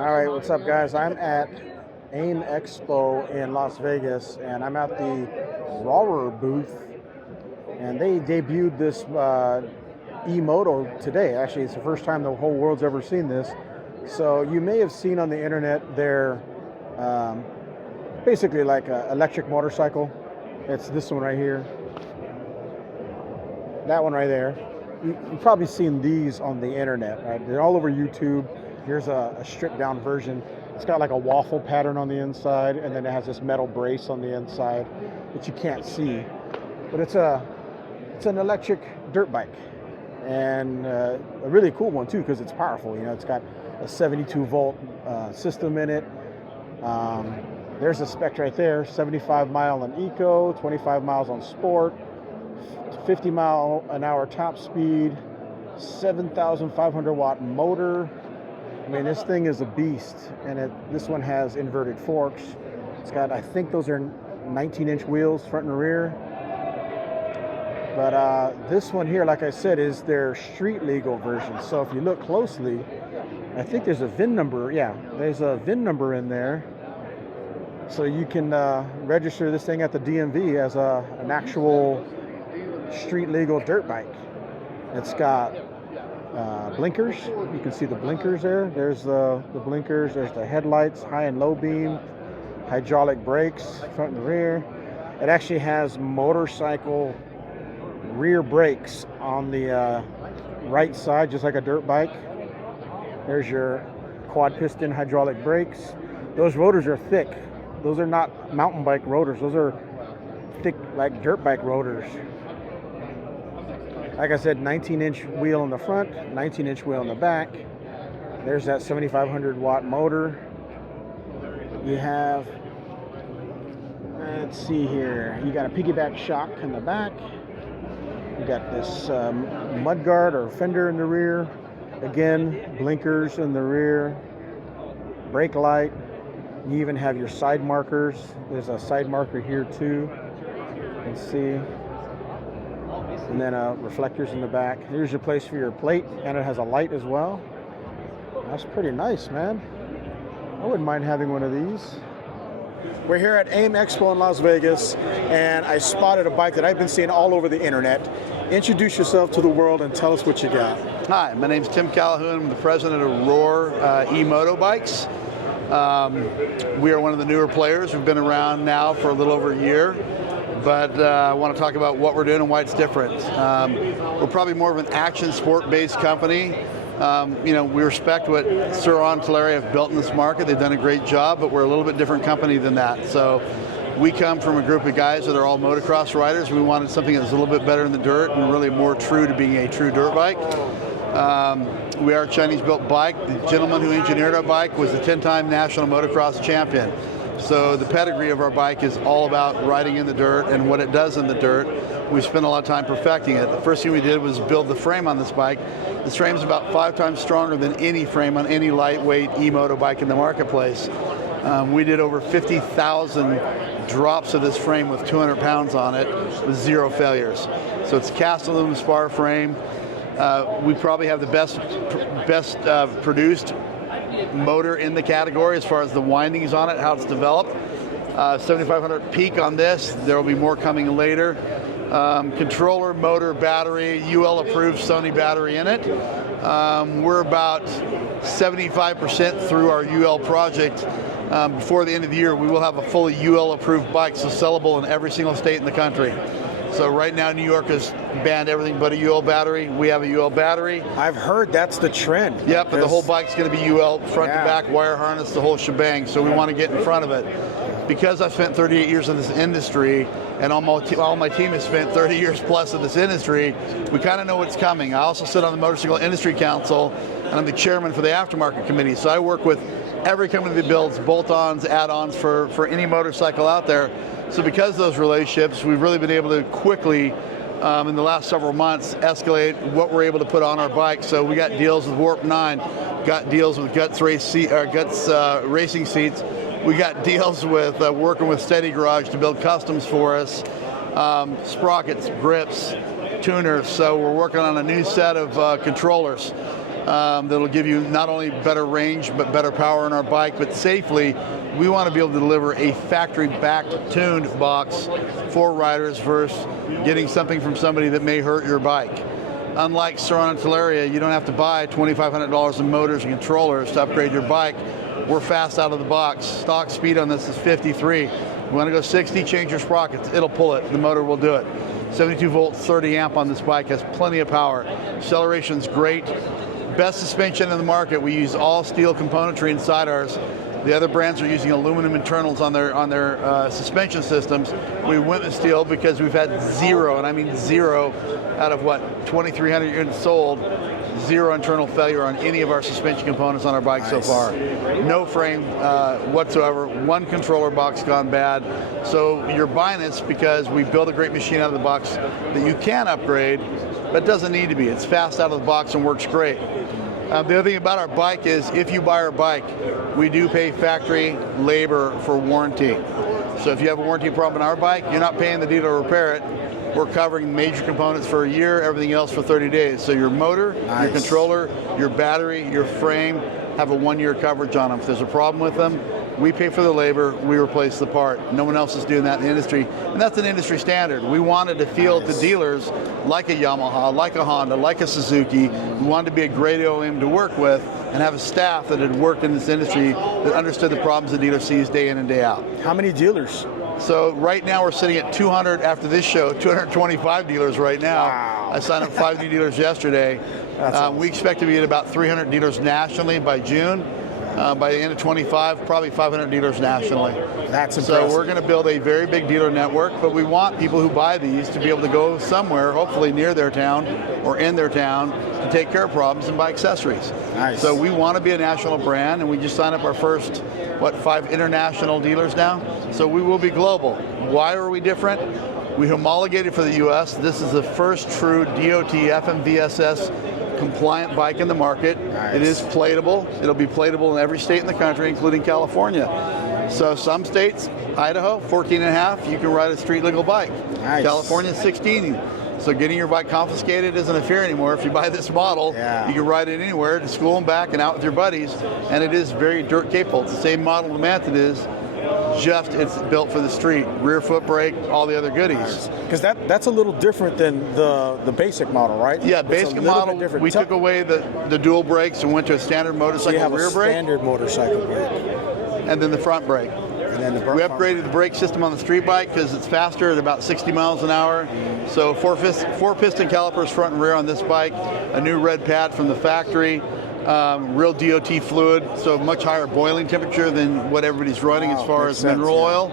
All right, what's up, guys? I'm at AIM Expo in Las Vegas, and I'm at the Rawrr booth, and they debuted this e-moto today. Actually, it's the first time the whole world's ever seen this. So you may have seen on the internet they're basically like an electric motorcycle. It's this one right here, that one right there. You've probably seen these on the internet, right? They're all over YouTube. Here's a stripped down version. It's got like a waffle pattern on the inside, and then it has this metal brace on the inside that you can't see. But it's an electric dirt bike, and a really cool one too, because it's powerful. You know, it's got a 72 volt system in it. There's the spec right there: 75 mile on eco, 25 miles on sport, 50 mile an hour top speed, 7,500 watt motor. I mean, this thing is a beast, and this one has inverted forks. It's got, I think those are 19-inch wheels, front and rear. But this one here, like I said, is their street legal version. So if you look closely, I think there's a VIN number. Yeah, there's a VIN number in there. So you can register this thing at the DMV as an actual street legal dirt bike. It's got blinkers. You can see the blinkers there. There's the blinkers. There's the headlights, high and low beam, hydraulic brakes, front and rear. It actually has motorcycle rear brakes on the right side, just like a dirt bike. There's your quad piston hydraulic brakes. Those rotors are thick. Those are not mountain bike rotors. Those are thick, like dirt bike rotors. Like I said, 19-inch wheel in the front, 19-inch wheel in the back. There's that 7,500 watt motor. You have, let's see here, you got a piggyback shock in the back. You got this mudguard or fender in the rear. Again, blinkers in the rear, brake light. You even have your side markers. There's a side marker here too. You can see. And then reflectors in the back. Here's your place for your plate, and it has a light as well. That's pretty nice, man. I wouldn't mind having one of these. We're here at AIM Expo in Las Vegas, and I spotted a bike that I've been seeing all over the internet. Introduce yourself to the world and tell us what you got. Hi, my name's Tim Calhoun. I'm the president of Rawrr e-moto bikes. We are one of the newer players. We've been around now for a little over a year. But I want to talk about what we're doing and why it's different. We're probably more of an action sport-based company. You know, we respect what Rawrr and Tulare have built in this market. They've done a great job, but we're a little bit different company than that. So we come from a group of guys that are all motocross riders. We wanted something that's a little bit better in the dirt and really more true to being a true dirt bike. We are a Chinese-built bike. The gentleman who engineered our bike was the 10-time national motocross champion. So the pedigree of our bike is all about riding in the dirt and what it does in the dirt. We spent a lot of time perfecting it. The first thing we did was build the frame on this bike. This frame is about 5 times stronger than any frame on any lightweight e-moto bike in the marketplace. We did over 50,000 drops of this frame with 200 pounds on it with 0 failures. So it's cast aluminum spar frame. We probably have the best produced motor in the category as far as the windings on it, how it's developed. 7,500 peak on this. There will be more coming later. Controller, motor, battery, UL approved Sony battery in it. We're about 75% through our UL project. Before the end of the year, we will have a fully UL approved bike, so sellable in every single state in the country. So right now, New York has banned everything but a UL battery. We have a UL battery. I've heard that's the trend. Yep, but the whole bike's going to be UL, front to back, wire harness, the whole shebang. So we want to get in front of it. Because I've spent 38 years in this industry, and all my team has spent 30 years plus in this industry, we kind of know what's coming. I also sit on the Motorcycle Industry Council, and I'm the chairman for the aftermarket committee. So I work with every company that builds bolt-ons, add-ons for any motorcycle out there. So because of those relationships, we've really been able to quickly, in the last several months, escalate what we're able to put on our bike. So we got deals with Warp 9, got deals with Guts racing seats. We got deals with working with Steady Garage to build customs for us, sprockets, grips, tuners. So we're working on a new set of controllers. that'll give you not only better range but better power in our bike, but safely. We want to be able to deliver a factory-backed tuned box for riders versus getting something from somebody that may hurt your bike. Unlike Rawrr and Teleria, you don't have to buy $2,500 in motors and controllers to upgrade your bike. We're fast out of the box. Stock speed on this is 53. You want to go 60, change your sprockets. It'll pull it. The motor will do it. 72 volt, 30 amp on this bike, has plenty of power. Acceleration's great. Best suspension in the market. We use all steel componentry inside ours. The other brands are using aluminum internals on their suspension systems. We went with steel because we've had zero, and I mean zero, out of what, 2,300 units sold, zero internal failure on any of our suspension components on our bike so far. No frame whatsoever. One controller box gone bad. So you're buying this because we build a great machine out of the box that you can upgrade, but doesn't need to be. It's fast out of the box and works great. The other thing about our bike is if you buy our bike, we do pay factory labor for warranty. So if you have a warranty problem in our bike, you're not paying the dealer to repair it. We're covering major components for a year, everything else for 30 days. So your motor, your controller, your battery, your frame have a 1-year coverage on them. If there's a problem with them, we pay for the labor, we replace the part. No one else is doing that in the industry, and that's an industry standard. We wanted to feel to dealers like a Yamaha, like a Honda, like a Suzuki. We wanted to be a great OEM to work with and have a staff that had worked in this industry that understood the problems the dealer sees day in and day out. How many dealers? So right now we're sitting at 200 after this show, 225 dealers right now. Wow. I signed up 5 new dealers yesterday. Awesome. We expect to be at about 300 dealers nationally by June. By the end of 25, probably 500 dealers nationally. That's impressive. So we're going to build a very big dealer network, but we want people who buy these to be able to go somewhere, hopefully near their town or in their town, to take care of problems and buy accessories. Nice. So we want to be a national brand, and we just signed up our first, 5 international dealers now. So we will be global. Why are we different? We homologated for the US. This is the first true DOT FMVSS compliant bike in the market. Nice. It is platable. It'll be platable in every state in the country, including California. So some states, Idaho, 14.5, you can ride a street legal bike. Nice. California, 16. So getting your bike confiscated isn't a fear anymore. If you buy this model, you can ride it anywhere to school and back and out with your buddies. And it is very dirt capable. It's the same model the Mantis is, just it's built for the street. Rear foot brake, all the other goodies. Because that's a little different than the basic model, right? Yeah, basic model, we took away the dual brakes and went to a standard motorcycle you have rear a brake. standard motorcycle brake. And then the front brake. And then We upgraded the brake system on the street bike because it's faster at about 60 miles an hour. So four piston calipers front and rear on this bike, a new red pad from the factory, real DOT fluid, so much higher boiling temperature than what everybody's running as far as mineral oil.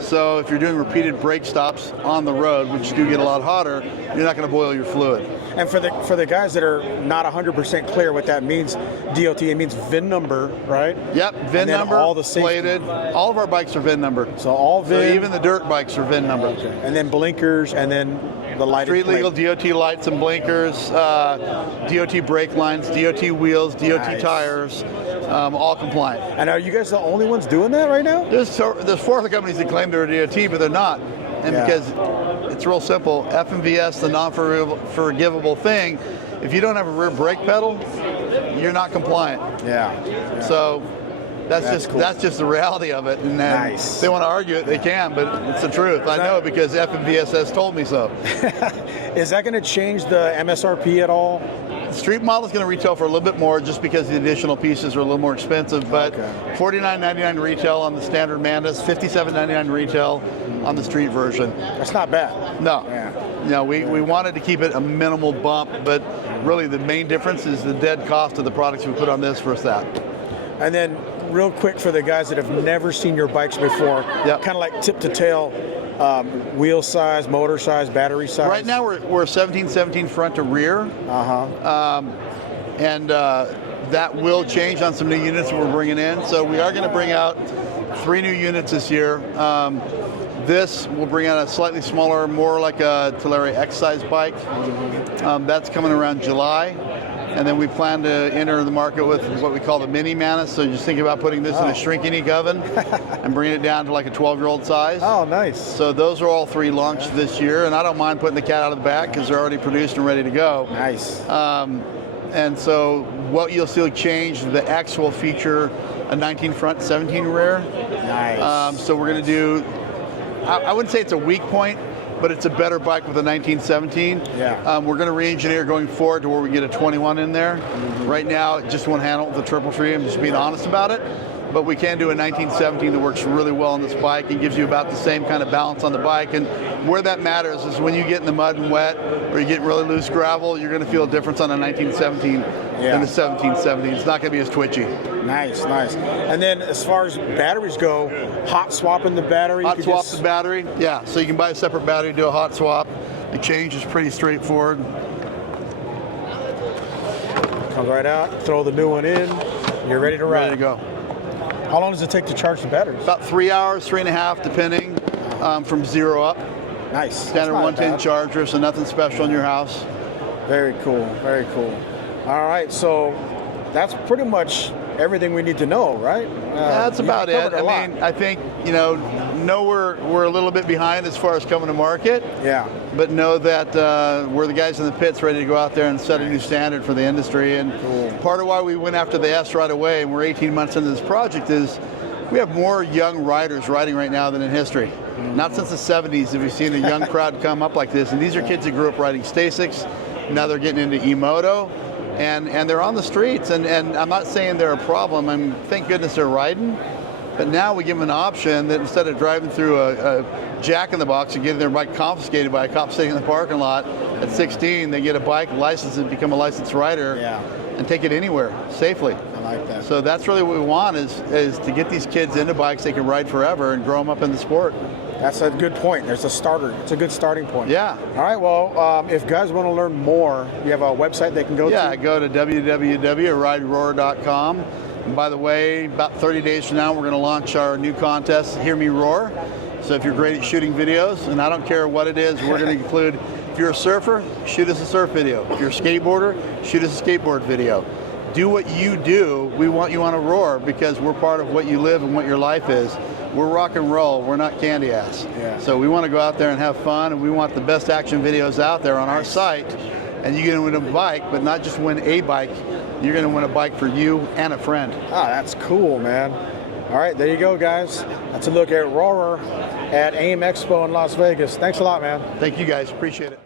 So if you're doing repeated brake stops on the road, which do get a lot hotter, you're not going to boil your fluid. And for the guys that are not 100% clear what that means, DOT, it means VIN number, right? Yep, VIN number, all the plated. All of our bikes are VIN numbered. So all VIN. So even the dirt bikes are VIN numbered. Okay. And then blinkers, and then the lighted Street legal plate. DOT lights and blinkers, DOT brake lines, DOT wheels, DOT tires, all compliant. And are you guys the only ones doing that right now? There's 4 other companies that claim they're DOT, but they're not. And because it's real simple, FMVS, the non-forgivable thing, if you don't have a rear brake pedal, you're not compliant. Yeah. So that's just the reality of it. And if they want to argue it, they can, but it's the truth. I know because FMVSS told me so. Is that going to change the MSRP at all? The street model is going to retail for a little bit more just because the additional pieces are a little more expensive, but $49.99 retail on the standard Mantis, $57.99 retail on the street version. That's not bad. No. No, we wanted to keep it a minimal bump, but really the main difference is the dead cost of the products we put on this versus that. And then real quick for the guys that have never seen your bikes before, kind of like tip to tail, wheel size, motor size, battery size? Right now we're 17/17 front to rear. And that will change on some new units that we're bringing in. So we are going to bring out 3 new units this year. This will bring out a slightly smaller, more like a Teleria X-size bike. That's coming around July. And then we plan to enter the market with what we call the mini Mantis. So just think about putting this in a shrink ink oven and bringing it down to like a 12-year-old size. Oh, nice. So those are all 3 launched this year. And I don't mind putting the cat out of the bag because they're already produced and ready to go. Nice. And so what you'll see change, the X will feature a 19 front, 17 rear. Nice. So we're going to do, I wouldn't say it's a weak point, but it's a better bike with a 1917. Yeah. We're going to re-engineer going forward to where we get a 21 in there. Right now, it just won't handle the triple free. I'm just being honest about it. But we can do a 1917 that works really well on this bike. It gives you about the same kind of balance on the bike. And where that matters is when you get in the mud and wet, or you get really loose gravel, you're going to feel a difference on a 1917 than the 1770. It's not going to be as twitchy. Nice, nice. And then as far as batteries go, hot swapping the battery? Hot swap the battery, yeah. So you can buy a separate battery, do a hot swap. The change is pretty straightforward. Comes right out, throw the new one in, you're ready to ride. Ready to go. How long does it take to charge the batteries? About 3 hours, 3.5, depending, from 0 up. Nice. Standard 110 charger, so nothing special in your house. Very cool, very cool. All right, so that's pretty much everything we need to know, right? That's about it. I mean, I think, you know we're a little bit behind as far as coming to market. Yeah. But know that we're the guys in the pits ready to go out there and set a new standard for the industry. And part of why we went after the S right away, and we're 18 months into this project, is we have more young riders riding right now than in history. Not since the 70s have we seen a young crowd come up like this. And these are kids that grew up riding Stasics. Now they're getting into e-moto. And they're on the streets. And I'm not saying they're a problem. I mean, thank goodness they're riding. But now we give them an option that instead of driving through a jack-in-the-box and getting their bike confiscated by a cop sitting in the parking lot at 16, they get a bike license and become a licensed rider and take it anywhere safely. I like that. So that's really what we want is to get these kids into bikes they can ride forever and grow them up in the sport. That's a good point. There's a starter. It's a good starting point. Yeah. All right, well, if guys want to learn more, you have a website they can go to? Yeah, go to www.riderawrr.com. And by the way, about 30 days from now, we're going to launch our new contest, Hear Me Roar. So if you're great at shooting videos, and I don't care what it is, we're going to include, if you're a surfer, shoot us a surf video. If you're a skateboarder, shoot us a skateboard video. Do what you do. We want you on a roar because we're part of what you live and what your life is. We're rock and roll. We're not candy ass. Yeah. So we want to go out there and have fun, and we want the best action videos out there on our site. And you're going to win a bike, but not just win a bike. You're going to win a bike for you and a friend. Ah, that's cool, man. All right, there you go, guys. That's a look at Rawrr at AIM Expo in Las Vegas. Thanks a lot, man. Thank you, guys. Appreciate it.